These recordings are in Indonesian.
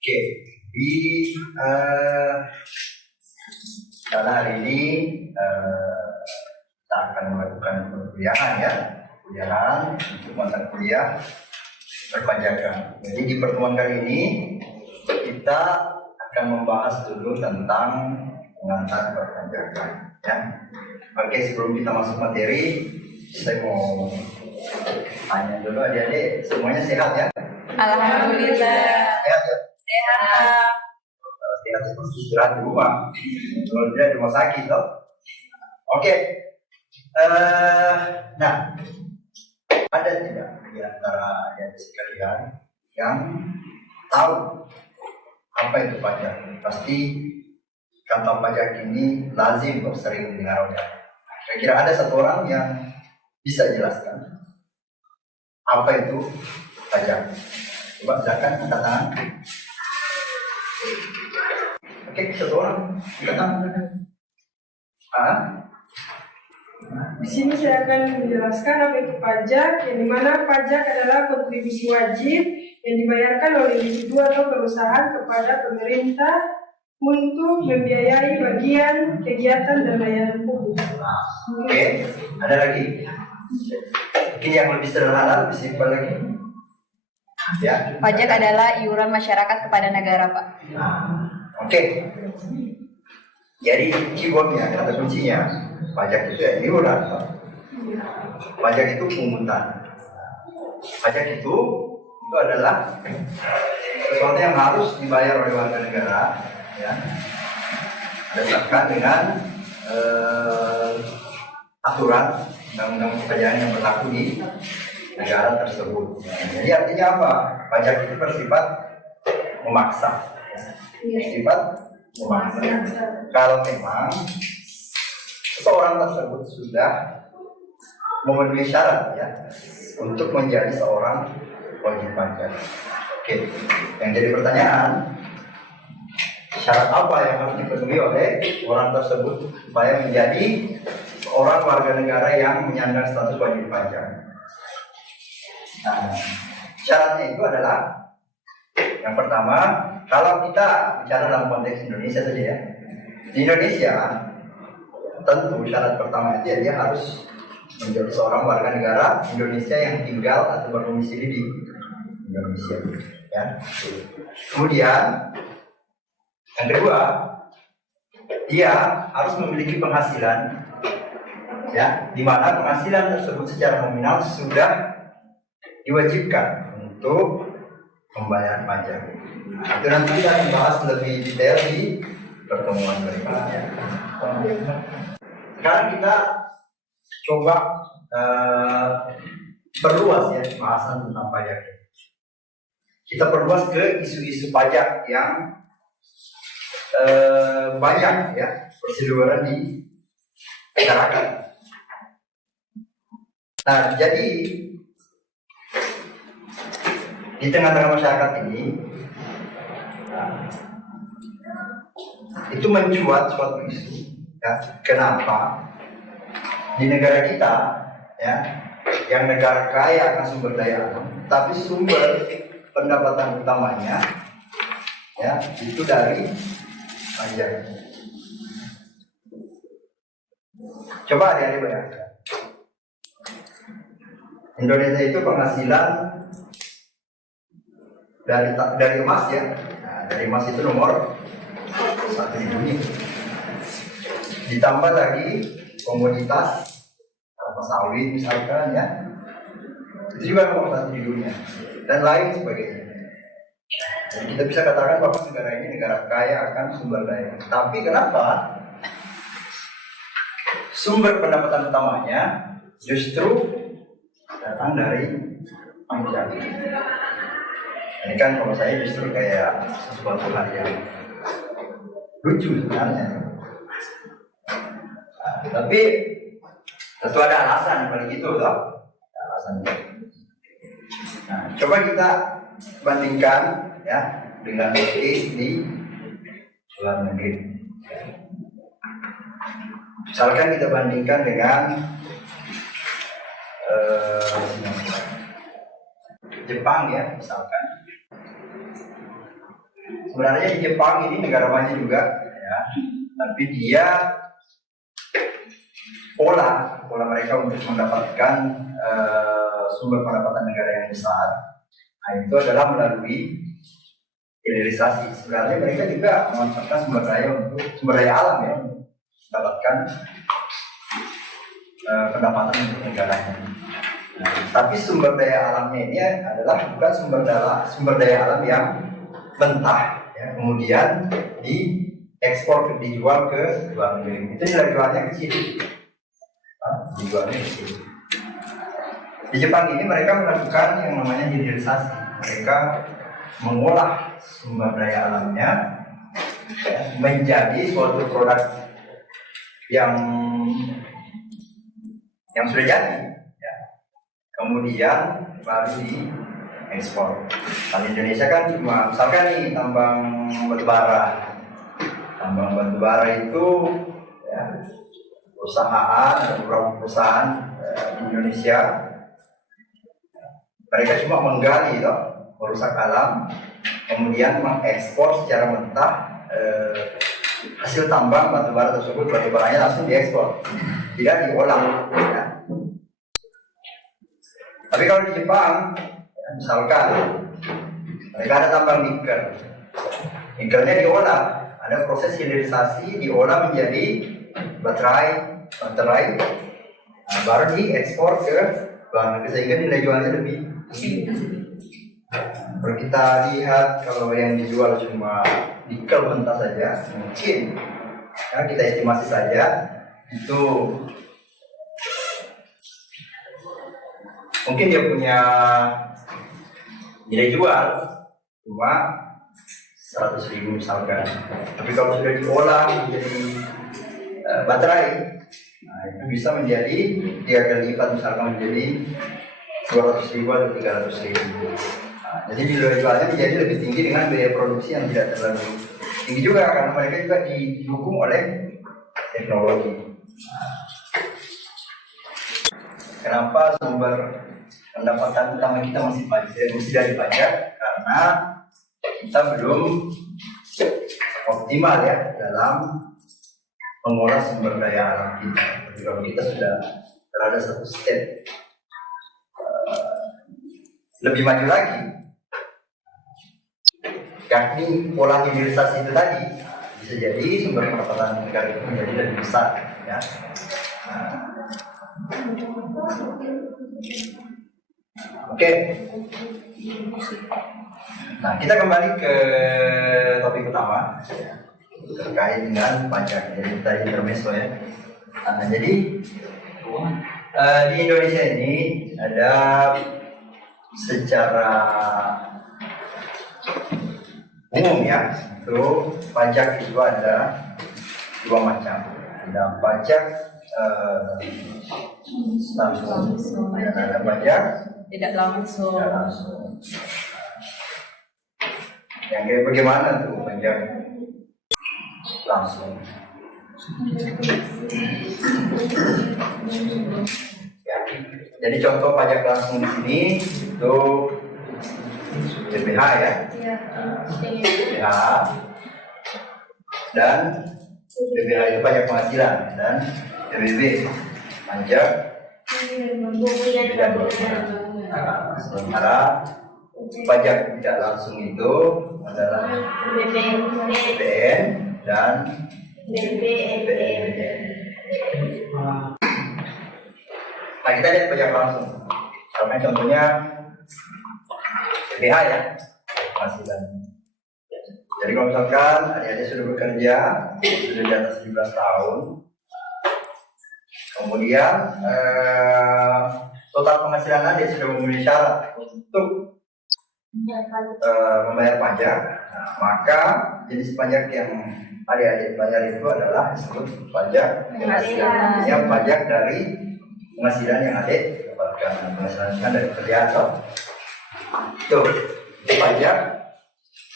Oke, di pada hari ini kita akan melakukan perkuliahan untuk mata kuliah perpajakan. Jadi di pertemuan kali ini kita akan membahas dulu tentang pengantar perpajakan. Ya. Oke, sebelum kita masuk materi, saya mau tanya dulu adik-adik, semuanya sehat ya? Alhamdulillah. Sehat ya? Sehat. Sehat itu istirahat di rumah, kalau tidak di rumah sakit toh. Oke. Nah, ada tidak di antara adik sekalian yang tahu apa itu pajak? Pasti kata pajak ini lazim kok, sering dengarnya. Kira-kira ada satu orang yang bisa jelaskan apa itu pajak? Coba silakan angkat tangan. Oke, satu orang angkat tangan. Di sini saya akan menjelaskan apa itu pajak, yang dimana pajak adalah kontribusi wajib yang dibayarkan oleh individu atau perusahaan kepada pemerintah untuk membiayai bagian kegiatan dan layanan publik. Oke, ada lagi? Mungkin yang lebih sederhana, lebih simpel lagi. Ya. Pajak adalah iuran masyarakat kepada negara, Pak. Oke. Jadi keywordnya, kata kuncinya, pajak itu ya iuran. Pajak itu pungutan. Pajak itu adalah sesuatu yang harus dibayar oleh warga negara, ya, berdasarkan dengan aturan undang-undang perpajakan yang berlaku di negara tersebut. Jadi artinya apa? Pajak itu bersifat memaksa. Bersifat memaksa. Kalau memang seseorang tersebut sudah memenuhi syarat ya untuk menjadi seorang wajib pajak. Oke. Yang jadi pertanyaan, syarat apa yang harus dipenuhi oleh orang tersebut supaya menjadi seorang warga negara yang menyandang status wajib pajak? Nah, syaratnya itu adalah yang pertama, kalau kita bicara dalam konteks Indonesia saja ya, di Indonesia tentu syarat pertama itu ya dia harus menjadi seorang warga negara Indonesia yang tinggal atau berdomisili di Indonesia, ya. Kemudian yang kedua, dia harus memiliki penghasilan, ya, di mana penghasilan tersebut secara nominal sudah diwajibkan untuk membayar pajak. Itu nanti kita akan bahas lebih detail di pertemuan berikutnya. Sekarang kita coba perluas ya bahasan tentang pajak. Kita perluas ke isu-isu pajak yang banyak ya berseliweran di masyarakat. Nah, jadi di tengah-tengah masyarakat ini itu mencuat suatu isu ya, kenapa di negara kita ya yang negara kaya akan sumber daya alam, tapi sumber pendapatan utamanya ya itu dari pajak. Coba adik-adik bayangkan, Indonesia itu penghasilan dari emas ya. Nah, dari emas itu nomor 1 di dunia. Ditambah lagi komoditas kelapa sawit misalkan ya, itu juga nomor 1 di dunia dan lain sebagainya. Jadi kita bisa katakan bahwa negara ini negara kaya akan sumber daya. Tapi kenapa sumber pendapatan utamanya justru datang dari pajak? Ini kan kalau saya justru kayak sesuatu hal yang lucu sebenarnya. Tapi tentu ada alasan balik itu toh. Alasan. Nah, coba kita bandingkan ya dengan case di luar negeri. Misalkan kita bandingkan dengan Jepang ya misalkan. sebenarnya di Jepang ini negara maju juga, ya. Tapi dia pola mereka untuk mendapatkan sumber pendapatan negara yang besar, nah, itu adalah melalui hilirisasi. Sebenarnya mereka juga memanfaatkan sumber daya alam ya, mendapatkan pendapatan untuk negaranya. Nah, tapi sumber daya alamnya ini adalah bukan sumber daya alam yang mentah, ya, kemudian diekspor, dijual ke luar negeri. Itu nilai jualnya kecil, dijualnya kecil. Di Jepang ini mereka melakukan yang namanya hilirisasi. Mereka mengolah sumber daya alamnya, ya, menjadi suatu produk yang sudah jadi, ya. Kemudian baru diekspor. Kalau Indonesia kan cuma misalkan nih tambang batu bara itu, ya, perusahaan atau beberapa perusahaan di Indonesia mereka cuma menggali, merusak alam, kemudian mengekspor secara mentah hasil tambang batu bara tersebut. Batu baranya langsung diekspor, tidak diolah, ya. Tapi kalau di Jepang, ya, misalkan mereka ada tambang nikelnya diolah, ada proses hilirisasi, diolah menjadi baterai, nah, baru diekspor ke luar negeri sehingga nilai jualnya lebih tinggi. Kalau kita lihat, kalau yang dijual cuma nikel mentah saja, mungkin, ya, kita estimasi saja itu mungkin dia punya nilai jual cuma 100.000 misalkan. Tapi kalau sudah diolah menjadi baterai, nah, itu bisa menjadi 3 kali lipat, misalkan menjadi 200.000 atau 300.000. Nah, jadi nilai jualnya menjadi lebih tinggi dengan biaya produksi yang tidak terlalu tinggi juga, karena mereka juga didukung oleh teknologi. Kenapa sumber pendapatan utama kita masih dari pajak? Karena kita belum optimal, ya, dalam mengolah sumber daya alam kita. Tapi kalau kita sudah berada satu step lebih maju lagi, yakni pola hilirisasi itu tadi, bisa jadi sumber pendapatan negara itu menjadi lebih besar, ya. Oke. Nah, kita kembali ke topik utama, ya, terkait dengan pajak. Jadi tadi intermezzo, ya. Nah, jadi di Indonesia ini ada secara umum, ya, itu pajak itu ada 2 macam. Ada pajak langsung dan ada pajak Tidak langsung. tidak langsung. Yang kayak bagaimana tuh pajak langsung? Ya, jadi contoh pajak langsung di sini itu PPH, ya, PPH dan PPH itu pajak penghasilan, dan PBB pajak bidang bangunan. Nah, sementara pajak tidak langsung itu adalah BPN dan BPN. Nah, kita lihat pajak langsung. Karena contohnya PPH, ya, penghasilan. Jadi kalau misalkan adik-adik sudah bekerja, sudah di atas 17 tahun, kemudian total penghasilan adik sudah memenuhi syarat untuk membayar pajak, nah, maka jenis pajak yang adik-adik bayar itu adalah disebut pajak penghasilan. Artinya pajak dari penghasilan yang adik dapatkan, penghasilan dari pekerjaan. Itu pajak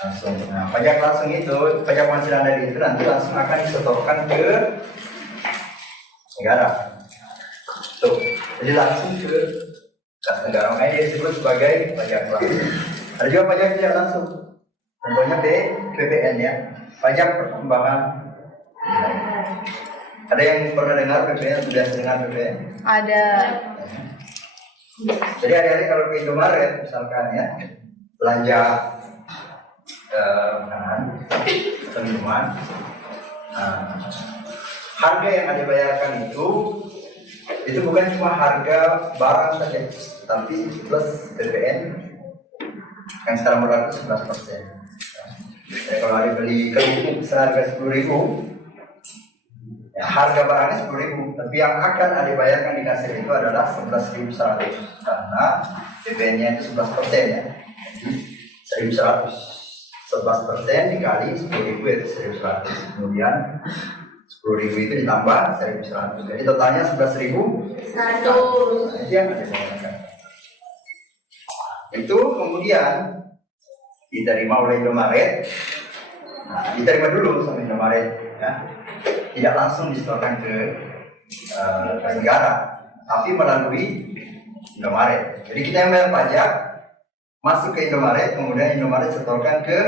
langsung. Nah, pajak langsung itu, pajak penghasilan dari itu nanti langsung akan disetorkan ke negara. Tuh, jadi langsung ke kas negara. Makanya dia disebut sebagai pajak langsung. Ada juga pajak tidak langsung. Contohnya PPN ya, pajak perkembangan. Ada yang pernah dengar PPN? Sudah dengar PPN? Ada. Jadi hari-hari kalau ke Indomaret misalkan ya, belanja makanan atau minuman, harga yang ada bayarkan itu bukan cuma harga barang saja, tapi plus PPN yang sekarang berlaku 11%. Jadi kalau ada beli kerupuk seharga 10.000, ya, harga barangnya 10.000, tapi yang akan ada bayarkan di kasir itu adalah 11.100 karena PPN-nya itu 11% ya. Jadi 1.100, 11% dikali 10.000 itu 1.100. Kemudian 10.000 itu ditambah 1.100. Jadi totalnya 11.100. Nah, itu yang ada bayarkan. Itu kemudian diterima oleh Indomaret. Nah, diterima dulu sama Indomaret ya. Tidak langsung disetorkan ke kas negara, tapi melalui Indomaret. Jadi kita yang bayar pajak masuk ke Indomaret, kemudian Indomaret setorkan ke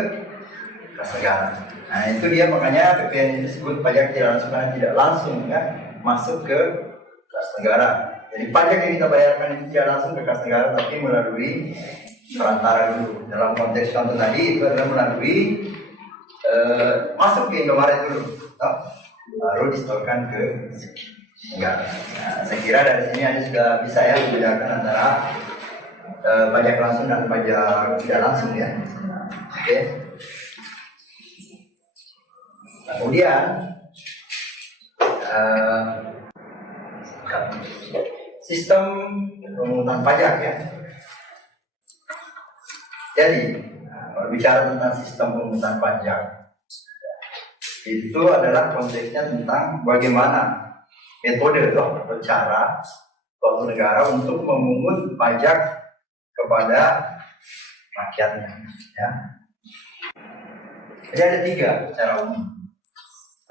kas negara. Nah itu dia makanya PPN itu disebut pajak tidak langsung karena tidak langsung ya masuk ke kas negara. Jadi pajak yang kita bayarkan itu tidak langsung ke kas negara, tapi melalui perantara dulu. Dalam konteks contoh tadi itu adalah melalui masuk ke Indomaret dulu, baru disetorkan ke negara. Nah, saya kira dari sini Anda sudah bisa ya membedakan antara pajak langsung dan pajak tidak langsung ya. Oke. Nah, kemudian sistem pemungutan pajak ya. Jadi kalau bicara tentang sistem pemungutan pajak, itu adalah konteksnya tentang bagaimana metode atau cara suatu negara untuk memungut pajak kepada rakyatnya. Ya. Jadi ada 3 cara umum.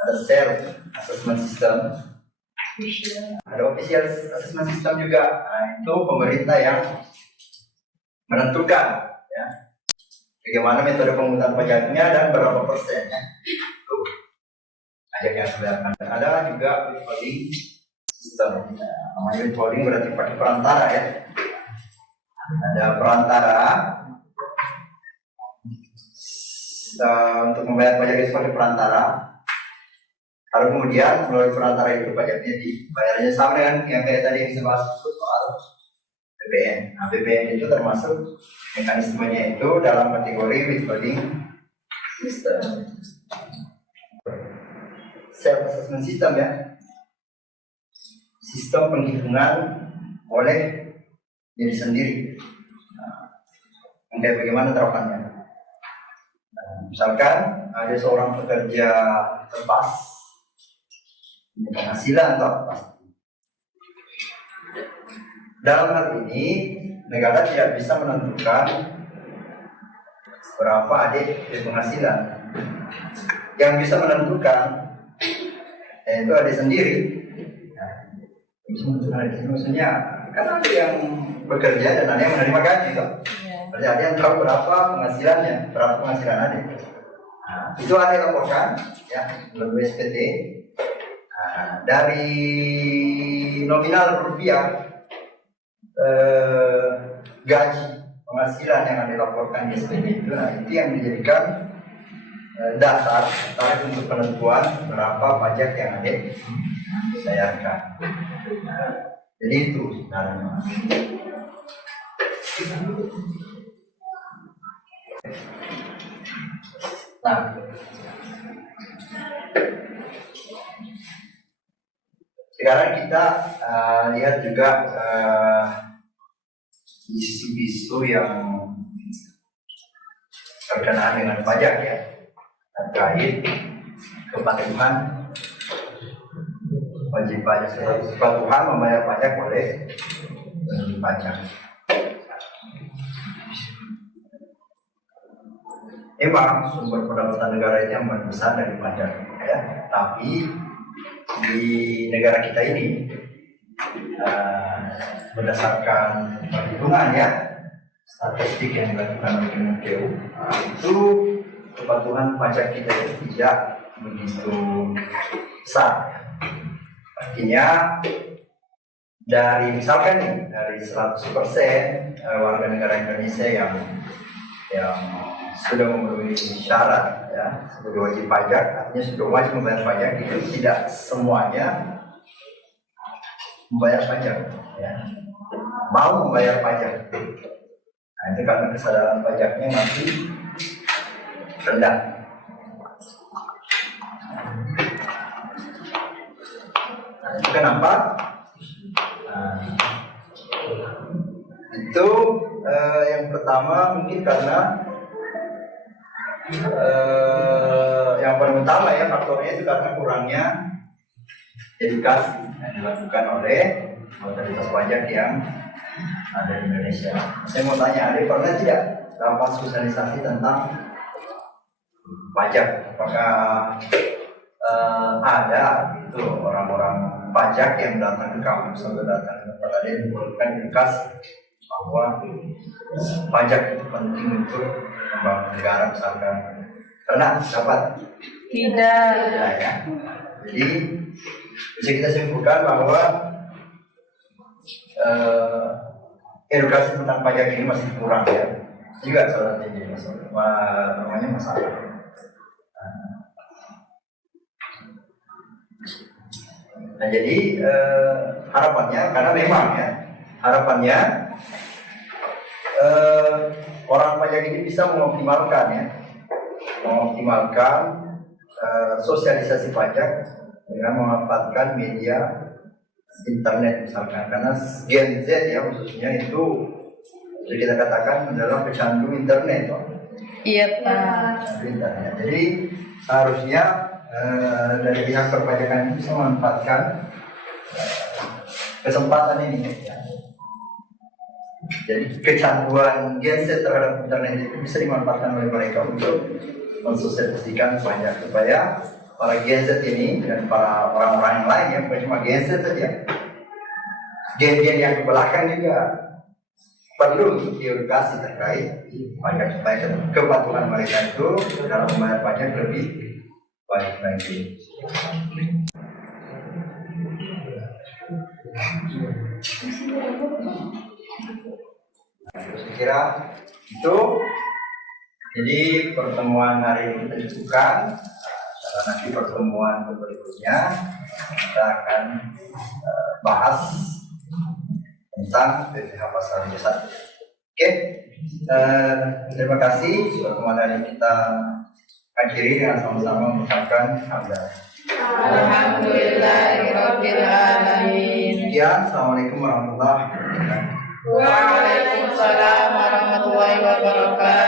Ada self assessment system, ada official assessment system juga. Nah, itu pemerintah yang menentukan ya bagaimana metode pemungutan pajaknya dan berapa persennya pajak yang dibayarkan. Ada juga withholding system. Namanya withholding berarti pakai perantara ya. Ada perantara untuk membayar pajak itu pakai perantara. Lalu kemudian melalui perantara itu pajaknya dibayarnya sama dengan yang kayak tadi yang kita bahas soal PPN. Nah, PPN itu termasuk mekanismenya itu dalam kategori withholding system. Self assessment system ya, sistem penghitungan oleh diri sendiri. Nah, kayak bagaimana terapannya? Nah, misalkan ada seorang pekerja lepas, penghasilan lepas. Dalam hal ini negara tidak bisa menentukan berapa adik penghasilan. Yang bisa menentukan itu ada sendiri. Nah, maksudnya kan ada yang bekerja dan ada yang menerima gaji kan? Berarti ada yang tahu berapa penghasilannya, berapa penghasilan ada. Nah, itu ada yang laporkan ya melalui SPT. Nah, dari nominal rupiah gaji penghasilan yang dilaporkan di SPT itu, nah itu yang dijadikan dasar tarif untuk penentuan berapa pajak yang ada dibayarkan. Jadi itu sebenarnya. Nah, sekarang kita lihat juga isu-isu yang berkenaan dengan pajak ya, terkait kepatuhan wajib pajak, kepatuhan membayar pajak oleh wajib pajak. Memang sumber pendapatan negara itu yang paling besar dari pajak ya, tapi di negara kita ini berdasarkan perhitungan ya statistik yang dilakukan oleh Kemenkeu itu kepatuhan pajak kita itu tidak begitu besar. Artinya dari misalkan nih dari 100% warga negara Indonesia yang sudah memenuhi syarat ya sebagai wajib pajak, artinya sudah wajib membayar pajak, itu tidak semuanya membayar pajak ya, mau membayar pajak. Nah, itu karena kesadaran pajaknya masih rendah. Nah, itu kenapa? Nah, itu yang pertama mungkin karena yang paling utama ya faktornya itu karena kurangnya edukasi yang dilakukan oleh otoritas pajak yang ada di Indonesia. Saya mau tanya, ada pernah tidak dapat sosialisasi tentang pajak? Apakah ada itu orang-orang pajak yang datang ke kampus atau datang ke tempat lain memberikan edukasi bahwa pajak itu penting untuk membangun negara misalkan? Pernah dapat? Tidak. Tidak ya. Jadi bisa kita simpulkan bahwa edukasi tentang pajak ini masih kurang ya. Juga salah satu jadi masalah. Nah jadi harapannya, karena memang ya harapannya orang pajak ini bisa mengoptimalkan sosialisasi pajak dengan memanfaatkan media internet misalkan, karena Gen Z ya khususnya itu bisa kita katakan adalah pecandu internet. Iya Pak. Pecandu internet. Jadi seharusnya dari pihak perpajakan ini bisa memanfaatkan kesempatan ini ya. Jadi kecanduan Gen Z terhadap internet itu bisa dimanfaatkan oleh mereka untuk mensosialisasikan pajak supaya para Gen Z ini dan para orang-orang yang lain ya, bukan cuma Gen Z saja, gen-gen yang ke belakang juga perlu untuk diedukasi terkait pajak supaya kepatuhan mereka itu dalam membayar pajak lebih baik lagi. Saya kira itu. Jadi pertemuan hari ini kita cukupkan. Nanti pertemuan berikutnya kita akan bahas tentang BPH pasal 21. Oke, terima kasih. Pertemuan hari ini kita akhiri dengan sama-sama mengucapkan hamdalah. Alhamdulillahirabbil alamin. Sekian, assalamualaikum warahmatullahi wabarakatuh. Waalaikumsalam warahmatullahi wabarakatuh.